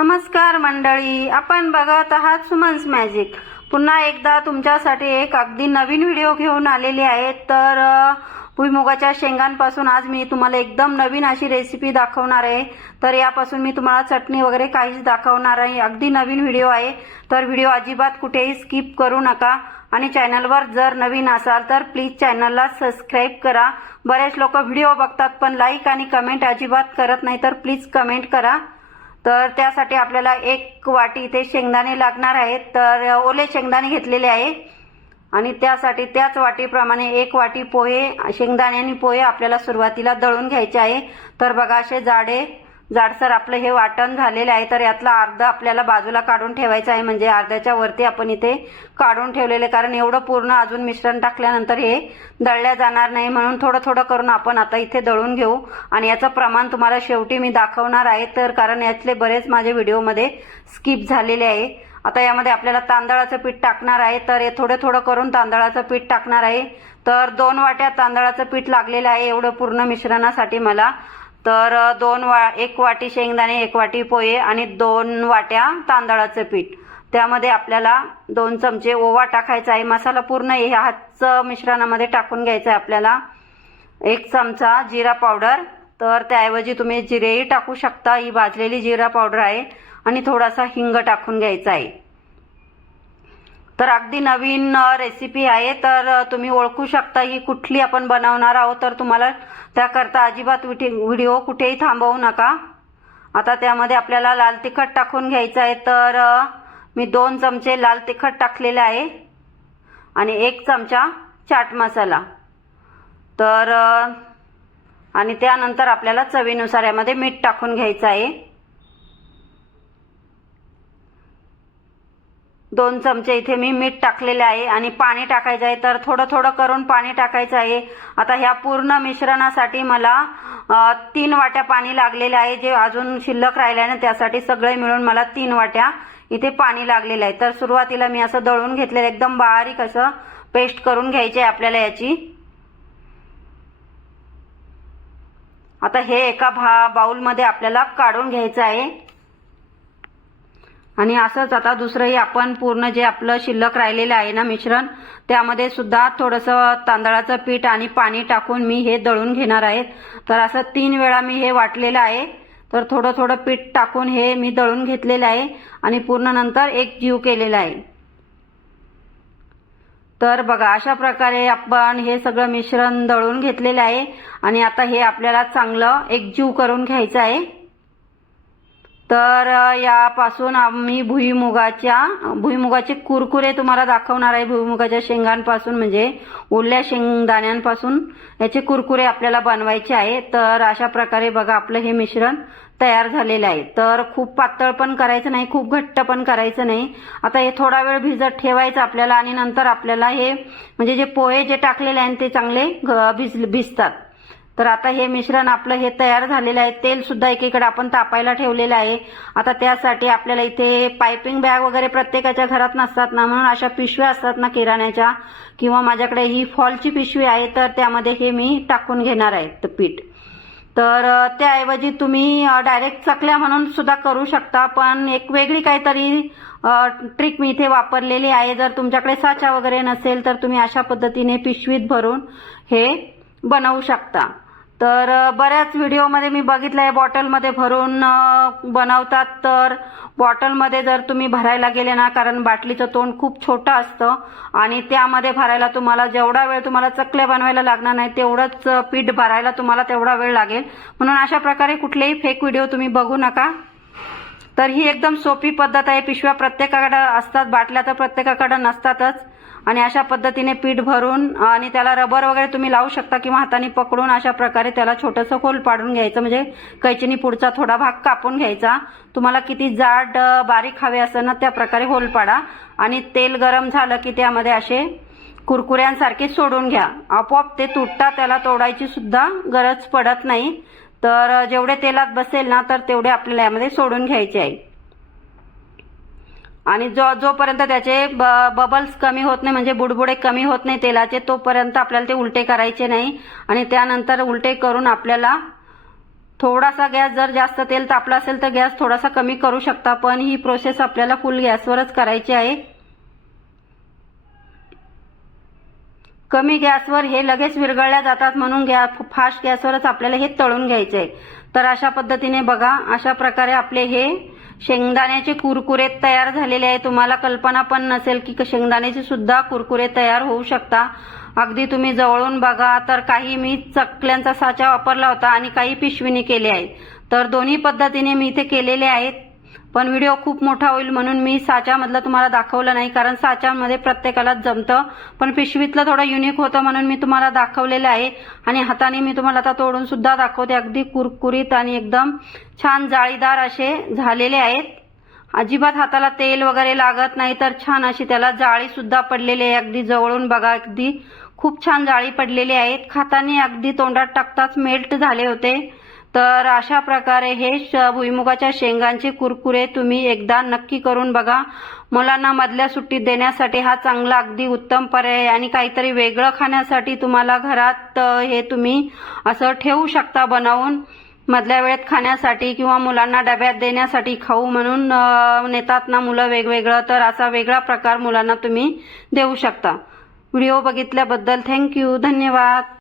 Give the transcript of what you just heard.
नमस्कार मंडळी आपण बघत आहात सुमन्स मॅजिक. पुन्हा एकदा तुमच्यासाठी एक अगदी नवीन व्हिडिओ घेऊन आलेली आहे. तर भुईमुगाच्या शेंगांपासून आज मी तुम्हाला एकदम नवीन अशी रेसिपी दाखवणार आहे. तर यापासून मी तुम्हाला चटणी वगैरे काहीच दाखवणार आहे अगदी नवीन व्हिडिओ आहे. तर व्हिडिओ अजिबात कुठेही स्किप करू नका. आणि चॅनलवर जर नवीन असाल तर प्लीज चॅनलला सबस्क्राईब करा. बरेच लोक व्हिडिओ बघतात पण लाईक आणि कमेंट अजिबात करत नाही तर प्लीज कमेंट करा. तर त्यासाठी आपल्याला एक वाटी इथे शेंगदाणे लागणार आहेत. तर ओले शेंगदाणे घेतलेले आहे. आणि त्यासाठी त्याच वाटीप्रमाणे एक वाटी पोहे शेंगदाणे आणि पोहे आपल्याला सुरुवातीला दळून घ्यायचे आहे. तर बघा असे जाडे जाडसर आपलं हे वाटण झालेलं आहे तर यातला अर्ध आपल्याला बाजूला काढून ठेवायचं आहे. म्हणजे अर्ध्याच्या वरती आपण इथे काढून ठेवलेले कारण एवढं पूर्ण अजून मिश्रण टाकल्यानंतर हे दळल्या जाणार नाही. म्हणून थोडं थोडं करून आपण आता इथे दळून घेऊ. आणि याचं प्रमाण तुम्हाला शेवटी मी दाखवणार आहे तर कारण यातले बरेच माझे व्हिडिओमध्ये स्किप झालेले आहे. आता यामध्ये आपल्याला तांदळाचं पीठ टाकणार आहे तर हे थोडं थोडं करून तांदळाचं पीठ टाकणार आहे. तर दोन वाट्या तांदळाचं पीठ लागलेलं आहे एवढं पूर्ण मिश्रणासाठी मला तर दोन वा एक वाटी शेंगदाणे एक वाटी पोहे आणि दोन वाट्या तांदळाचं पीठ. त्यामध्ये आपल्याला दोन चमचे ओवा टाकायचा आहे. मसाला पूर्ण ह्याच मिश्रणामध्ये टाकून घ्यायचा आहे आपल्याला. एक चमचा जिरा पावडर. तर त्याऐवजी तुम्ही जिरेही टाकू शकता. ही भाजलेली जिरा पावडर आहे. आणि थोडासा हिंग टाकून घ्यायचा आहे. तर अगदी नवीन रेसिपी आहे. तर तुम्ही ओळखू शकता ही कुठली आपण बनवणार आहोत. तर तुम्हाला त्याकरता अजिबात व्हिडिओ कुठेही थांबवू नका. आता त्यामध्ये आपल्याला लाल तिखट टाकून घ्यायचं आहे. तर मी दोन चमचे लाल तिखट टाकलेले आहे. आणि एक चमचा चाट मसाला. तर आणि त्यानंतर आपल्याला चवीनुसार यामध्ये मीठ टाकून घ्यायचं आहे. दोन चमचे इथे मी मीठ टाकलेले आहे आणि पाणी टाकायचं आहे. तर थोडं थोडं करून पाणी टाकायचं आहे. आता ह्या पूर्ण मिश्रणासाठी मला तीन वाट्या पाणी लागलेलं आहे. जे अजून शिल्लक राहिले आहे ना त्यासाठी सगळे मिळून मला तीन वाट्या इथे पाणी लागलेलं आहे. तर सुरुवातीला मी असं दळून घेतलेलं एकदम बारीक असं पेस्ट करून घ्यायची आहे आपल्याला याची. आता हे एका भा बाउलमध्ये आपल्याला काढून घ्यायचं आहे. आणि असंच आता दुसरंही आपण पूर्ण जे आपलं शिल्लक राहिलेलं आहे ना मिश्रण त्यामध्ये सुद्धा थोडंसं तांदळाचं पीठ आणि पाणी टाकून मी हे दळून घेणार आहे. तर असं तीन वेळा मी हे वाटलेलं आहे. तर थोडं थोडं पीठ टाकून हे मी दळून घेतलेलं आहे आणि पूर्ण नंतर एक जीव केलेला आहे. तर बघा अशा प्रकारे आपण हे सगळं मिश्रण दळून घेतलेलं आहे आणि आता हे आपल्याला चांगलं एकजीव करून घ्यायचं आहे. तर यापासून आम्ही भुईमुगाच्या भुईमुगाचे कुरकुरे तुम्हाला दाखवणार आहे. भुईमुगाच्या शेंगांपासून म्हणजे ओल्या शेंगदाण्यांपासून याचे कुरकुरे आपल्याला बनवायचे आहे. तर अशा प्रकारे बघा आपलं हे मिश्रण तयार झालेलं आहे. तर खूप पातळ पण करायचं नाही खूप घट्ट पण करायचं नाही. आता हे थोडा वेळ भिजत ठेवायचं आपल्याला आणि नंतर आपल्याला हे म्हणजे जे पोहे जे टाकलेले आहेत ते चांगले घ- भिज भिजतात. तर आता हे मिश्रण आपलं हे तयार झालेलं आहे. तेल सुद्धा एकीकडे आपण तापायला ठेवलेलं आहे. आता त्यासाठी आपल्याला इथे पायपिंग बॅग वगैरे प्रत्येकाच्या घरात नसतात ना म्हणून अशा पिशव्या असतात ना किराण्याच्या किंवा माझ्याकडे ही फॉलची पिशवी आहे तर त्यामध्ये हे मी टाकून घेणार आहे पीठ. तर त्याऐवजी तुम्ही डायरेक्ट चकल्या म्हणून सुद्धा करू शकता पण एक वेगळी काहीतरी ट्रिक मी इथे वापरलेली आहे. जर तुमच्याकडे साचा वगैरे नसेल तर तुम्ही अशा पद्धतीने पिशवीत भरून हे बनवू शकता. तर बऱ्याच व्हिडिओमध्ये मी बघितलं आहे बॉटलमध्ये भरून बनवतात. तर बॉटलमध्ये जर तुम्ही भरायला गेले ना कारण बाटलीचं तोंड खूप छोटं असतं आणि त्यामध्ये भरायला तुम्हाला जेवढा वेळ तुम्हाला चकल्या बनवायला लागणार नाही तेवढंच पीठ भरायला तुम्हाला तेवढा वेळ लागेल. म्हणून अशा प्रकारे कुठलेही फेक व्हिडिओ तुम्ही बघू नका. तर ही एकदम सोपी पद्धत आहे. पिशव्या प्रत्येकाकडे असतात बाटल्या तर प्रत्येकाकडे नसतातच. आणि अशा पद्धतीने पीठ भरून आणि त्याला रबर वगैरे तुम्ही लावू शकता किंवा हाताने पकडून अशा प्रकारे त्याला छोटंसं होल पाडून घ्यायचं. म्हणजे कैचीनी पुढचा थोडा भाग कापून घ्यायचा. तुम्हाला किती जाड बारीक हवे असेल ना त्या प्रकारे होल पाडा. आणि तेल गरम झालं की त्यामध्ये असे कुरकुऱ्यांसारखे सोडून घ्या. आपोआप ते तुटता त्याला तोडायची सुद्धा गरज पडत नाही. तर जेवढे तेलात बसेल ना तर तेवढे आपल्याला यामध्ये सोडून घ्यायचे आहे. आणि जो जोपर्यंत त्याचे बबल्स कमी होत नाही म्हणजे बुडबुडे कमी होत नाही तेलाचे तोपर्यंत आपल्याला ते उलटे करायचे नाही. आणि त्यानंतर उलटे करून आपल्याला थोडासा गॅस जर जास्त तेल तापला असेल तर गॅस थोडासा कमी करू शकता पण ही प्रोसेस आपल्याला फुल गॅसवरच करायची आहे. कमी गॅसवर हे लगेच विरघळल्या जातात म्हणून गॅ फास्ट गॅसवरच आपल्याला हे तळून घ्यायचे आहे तर अशा पद्धतीने बघा अशा प्रकारे आपले हे शेंगदाण्याचे कुरकुरे तयार झालेले आहे. तुम्हाला कल्पना पण नसेल की शेंगदाण्याचे सुद्धा कुरकुरे तयार होऊ शकता. अगदी तुम्ही जवळून बघा तर काही मी चकल्यांचा साचा वापरला होता आणि काही पिशवीने केले आहे. तर दोन्ही पद्धतीने मी इथे केलेले आहेत. पण व्हिडिओ खूप मोठा होईल म्हणून मी साच्यामधलं तुम्हाला दाखवलं नाही कारण साच्यामध्ये प्रत्येकालाच जमतं. पण पिशवीतलं थोडं युनिक होतं म्हणून मी तुम्हाला दाखवलेलं आहे. आणि हाताने मी तुम्हाला आता तोडून सुद्धा दाखवते. अगदी कुरकुरीत आणि एकदम छान जाळीदार असे झालेले आहेत. अजिबात हाताला तेल वगैरे लागत नाही तर छान अशी त्याला जाळी सुद्धा पडलेली आहे. अगदी जवळून बघा अगदी खूप छान जाळी पडलेली आहेत. खाताने अगदी तोंडात टाकताच मेल्ट झाले होते. तर अशा प्रकारे हे श- भुईमुगाच्या शेंगांचे कुरकुरे तुम्ही एकदा नक्की करून बघा. मुलांना मधल्या सुट्टीत देण्यासाठी हा चांगला अगदी उत्तम पर्याय आणि काहीतरी वेगळं खाण्यासाठी तुम्हाला घरात हे तुम्ही असं ठेवू शकता बनवून. मधल्या वेळेत खाण्यासाठी किंवा मुलांना डब्यात देण्यासाठी खाऊ म्हणून नेतात ना मुलं वेगवेगळं तर असा वेगळा प्रकार मुलांना तुम्ही देऊ शकता. व्हिडिओ बघितल्याबद्दल थँक्यू. धन्यवाद.